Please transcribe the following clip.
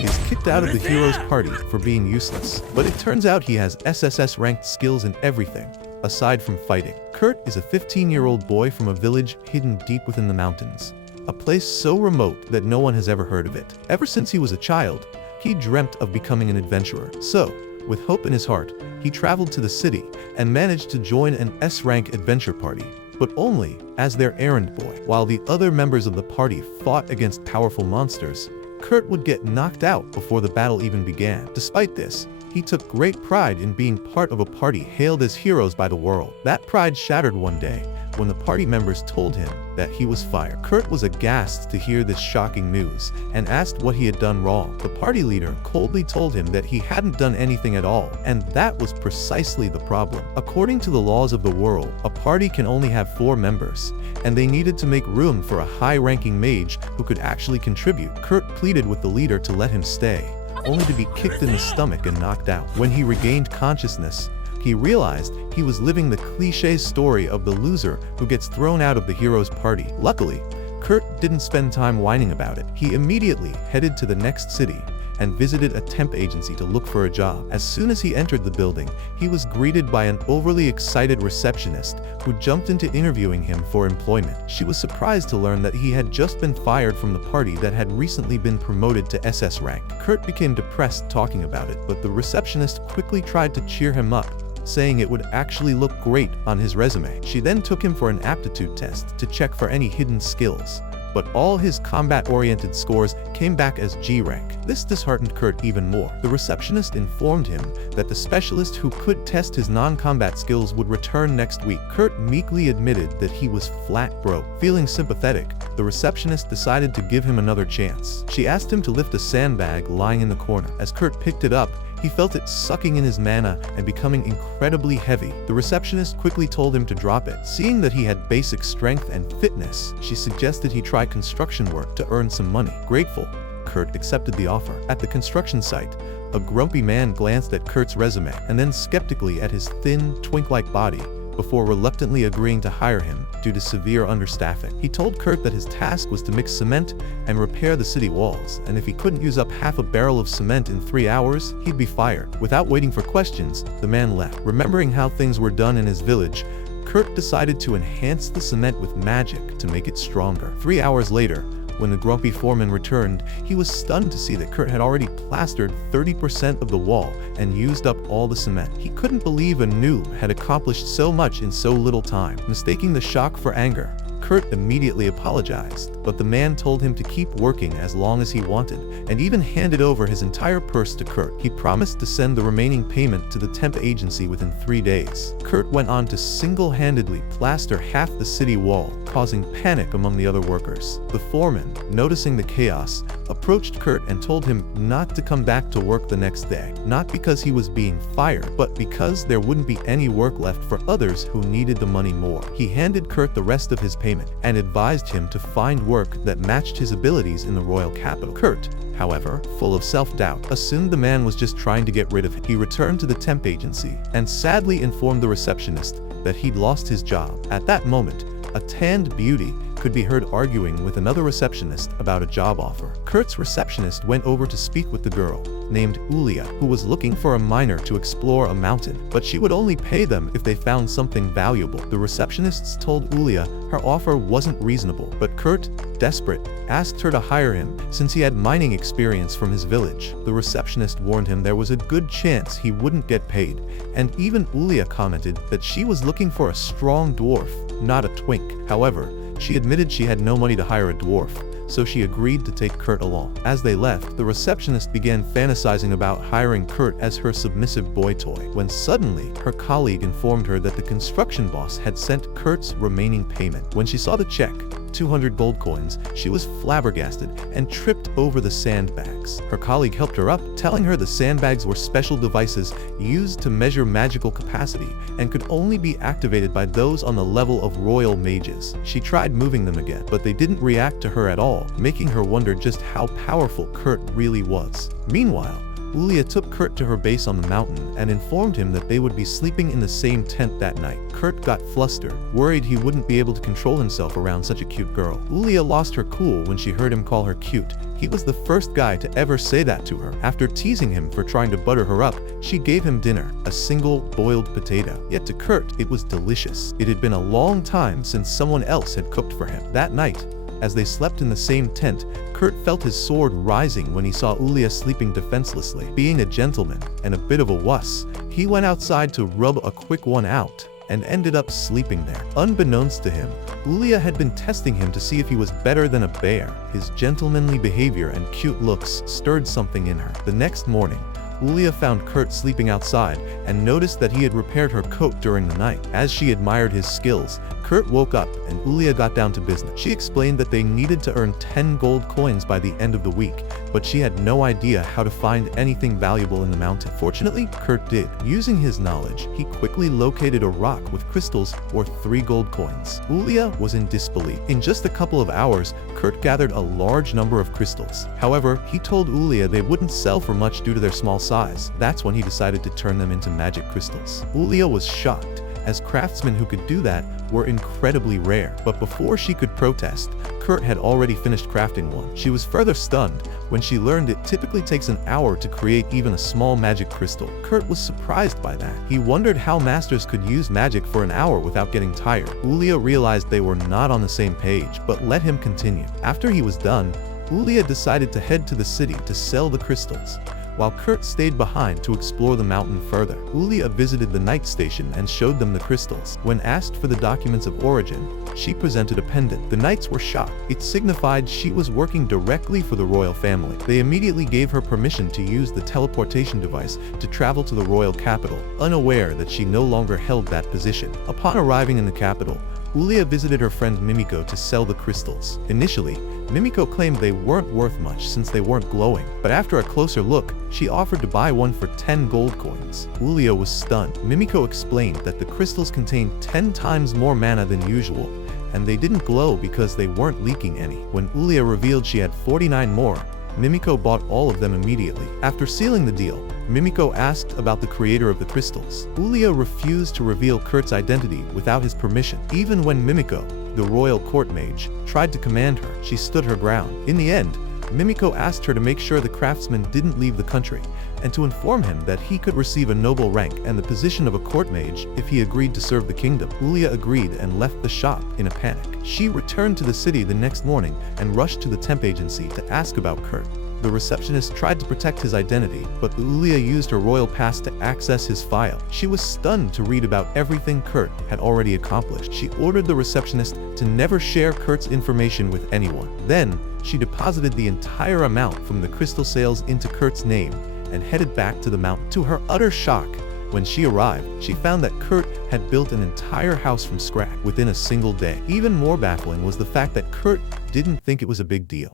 He is kicked out of the hero's party for being useless, but it turns out he has SSS-ranked skills in everything, aside from fighting. Kurt is a 15-year-old boy from a village hidden deep within the mountains, a place so remote that no one has ever heard of it. Ever since he was a child, he dreamt of becoming an adventurer. So, with hope in his heart, he traveled to the city and managed to join an S-rank adventure party, but only as their errand boy. While the other members of the party fought against powerful monsters, Kurt would get knocked out before the battle even began. Despite this, he took great pride in being part of a party hailed as heroes by the world. That pride shattered one day when the party members told him that he was fired. Kurt was aghast to hear this shocking news and asked what he had done wrong. The party leader coldly told him that he hadn't done anything at all, and that was precisely the problem. According to the laws of the world, a party can only have 4 members, and they needed to make room for a high-ranking mage who could actually contribute. Kurt pleaded with the leader to let him stay, only to be kicked in the stomach and knocked out. When he regained consciousness, he realized he was living the cliché story of the loser who gets thrown out of the hero's party. Luckily, Kurt didn't spend time whining about it. He immediately headed to the next city and visited a temp agency to look for a job. As soon as he entered the building, he was greeted by an overly excited receptionist who jumped into interviewing him for employment. She was surprised to learn that he had just been fired from the party that had recently been promoted to SS rank. Kurt became depressed talking about it, but the receptionist quickly tried to cheer him up, saying it would actually look great on his resume. She then took him for an aptitude test to check for any hidden skills, but all his combat-oriented scores came back as G rank. This disheartened Kurt even more. The receptionist informed him that the specialist who could test his non-combat skills would return next week. Kurt meekly admitted that he was flat broke. Feeling sympathetic, the receptionist decided to give him another chance. She asked him to lift a sandbag lying in the corner. As Kurt picked it up, he felt it sucking in his mana and becoming incredibly heavy. The receptionist quickly told him to drop it. Seeing that he had basic strength and fitness, she suggested he try construction work to earn some money. Grateful, Kurt accepted the offer. At the construction site, a grumpy man glanced at Kurt's resume and then skeptically at his thin, twink-like body before reluctantly agreeing to hire him due to severe understaffing. He told Kurt that his task was to mix cement and repair the city walls, and if he couldn't use up half a barrel of cement in 3 hours, he'd be fired. Without waiting for questions, the man left. Remembering how things were done in his village, Kurt decided to enhance the cement with magic to make it stronger. 3 hours later, when the grumpy foreman returned, he was stunned to see that Kurt had already plastered 30% of the wall and used up all the cement. He couldn't believe a noob had accomplished so much in so little time. Mistaking the shock for anger, Kurt immediately apologized, but the man told him to keep working as long as he wanted, and even handed over his entire purse to Kurt. He promised to send the remaining payment to the temp agency within 3 days. Kurt went on to single-handedly plaster half the city wall, causing panic among the other workers. The foreman, noticing the chaos, approached Kurt and told him not to come back to work the next day, not because he was being fired, but because there wouldn't be any work left for others who needed the money more. He handed Kurt the rest of his payment and advised him to find work that matched his abilities in the royal capital. Kurt, however, full of self-doubt, assumed the man was just trying to get rid of him. He returned to the temp agency and sadly informed the receptionist that he'd lost his job. At that moment, a tanned beauty could be heard arguing with another receptionist about a job offer. Kurt's receptionist went over to speak with the girl, named Ulia, who was looking for a miner to explore a mountain, but she would only pay them if they found something valuable. The receptionists told Ulia her offer wasn't reasonable, but Kurt, desperate, asked her to hire him since he had mining experience from his village. The receptionist warned him there was a good chance he wouldn't get paid, and even Ulia commented that she was looking for a strong dwarf, not a twink. However, she admitted she had no money to hire a dwarf, so she agreed to take Kurt along. As they left, the receptionist began fantasizing about hiring Kurt as her submissive boy toy, when suddenly her colleague informed her that the construction boss had sent Kurt's remaining payment. When she saw the check, 200 gold coins, she was flabbergasted and tripped over the sandbags. Her colleague helped her up, telling her the sandbags were special devices used to measure magical capacity and could only be activated by those on the level of royal mages. She tried moving them again, but they didn't react to her at all, making her wonder just how powerful Kurt really was. Meanwhile, Ulia took Kurt to her base on the mountain and informed him that they would be sleeping in the same tent that night. Kurt got flustered, worried he wouldn't be able to control himself around such a cute girl. Ulia lost her cool when she heard him call her cute. He was the first guy to ever say that to her. After teasing him for trying to butter her up, she gave him dinner, a single boiled potato. Yet to Kurt, it was delicious. It had been a long time since someone else had cooked for him. That night, as they slept in the same tent, Kurt felt his sword rising when he saw Ulya sleeping defenselessly. Being a gentleman and a bit of a wuss, he went outside to rub a quick one out and ended up sleeping there. Unbeknownst to him, Ulya had been testing him to see if he was better than a bear. His gentlemanly behavior and cute looks stirred something in her. The next morning, Ulya found Kurt sleeping outside and noticed that he had repaired her coat during the night. As she admired his skills, Kurt woke up and Ulya got down to business. She explained that they needed to earn 10 gold coins by the end of the week, but she had no idea how to find anything valuable in the mountain. Fortunately, Kurt did. Using his knowledge, he quickly located a rock with crystals worth 3 gold coins. Ulya was in disbelief. In just a couple of hours, Kurt gathered a large number of crystals. However, he told Ulya they wouldn't sell for much due to their small size. That's when he decided to turn them into magic crystals. Ulya was shocked, as craftsmen who could do that were incredibly rare. But before she could protest, Kurt had already finished crafting one. She was further stunned when she learned it typically takes an hour to create even a small magic crystal. Kurt was surprised by that. He wondered how masters could use magic for an hour without getting tired. Ulya realized they were not on the same page, but let him continue. After he was done, Ulya decided to head to the city to sell the crystals, while Kurt stayed behind to explore the mountain further. Ulya visited the night station and showed them the crystals. When asked for the documents of origin, she presented a pendant. The knights were shocked. It signified she was working directly for the royal family. They immediately gave her permission to use the teleportation device to travel to the royal capital, unaware that she no longer held that position. Upon arriving in the capital, Ulya visited her friend Mimiko to sell the crystals. Initially, Mimiko claimed they weren't worth much since they weren't glowing, but after a closer look, she offered to buy one for 10 gold coins. Ulya was stunned. Mimiko explained that the crystals contained 10 times more mana than usual, and they didn't glow because they weren't leaking any. When Ulya revealed she had 49 more, Mimiko bought all of them immediately. After sealing the deal, Mimiko asked about the creator of the crystals. Ulya refused to reveal Kurt's identity without his permission. Even when Mimiko, the royal court mage, tried to command her, she stood her ground. In the end, Mimiko asked her to make sure the craftsman didn't leave the country, and to inform him that he could receive a noble rank and the position of a court mage if he agreed to serve the kingdom. Ulya agreed and left the shop in a panic. She returned to the city the next morning and rushed to the temp agency to ask about Kurt. The receptionist tried to protect his identity, but Ulya used her royal pass to access his file. She was stunned to read about everything Kurt had already accomplished. She ordered the receptionist to never share Kurt's information with anyone. Then, she deposited the entire amount from the crystal sales into Kurt's name and headed back to the mountain. To her utter shock, when she arrived, she found that Kurt had built an entire house from scratch within a single day. Even more baffling was the fact that Kurt didn't think it was a big deal.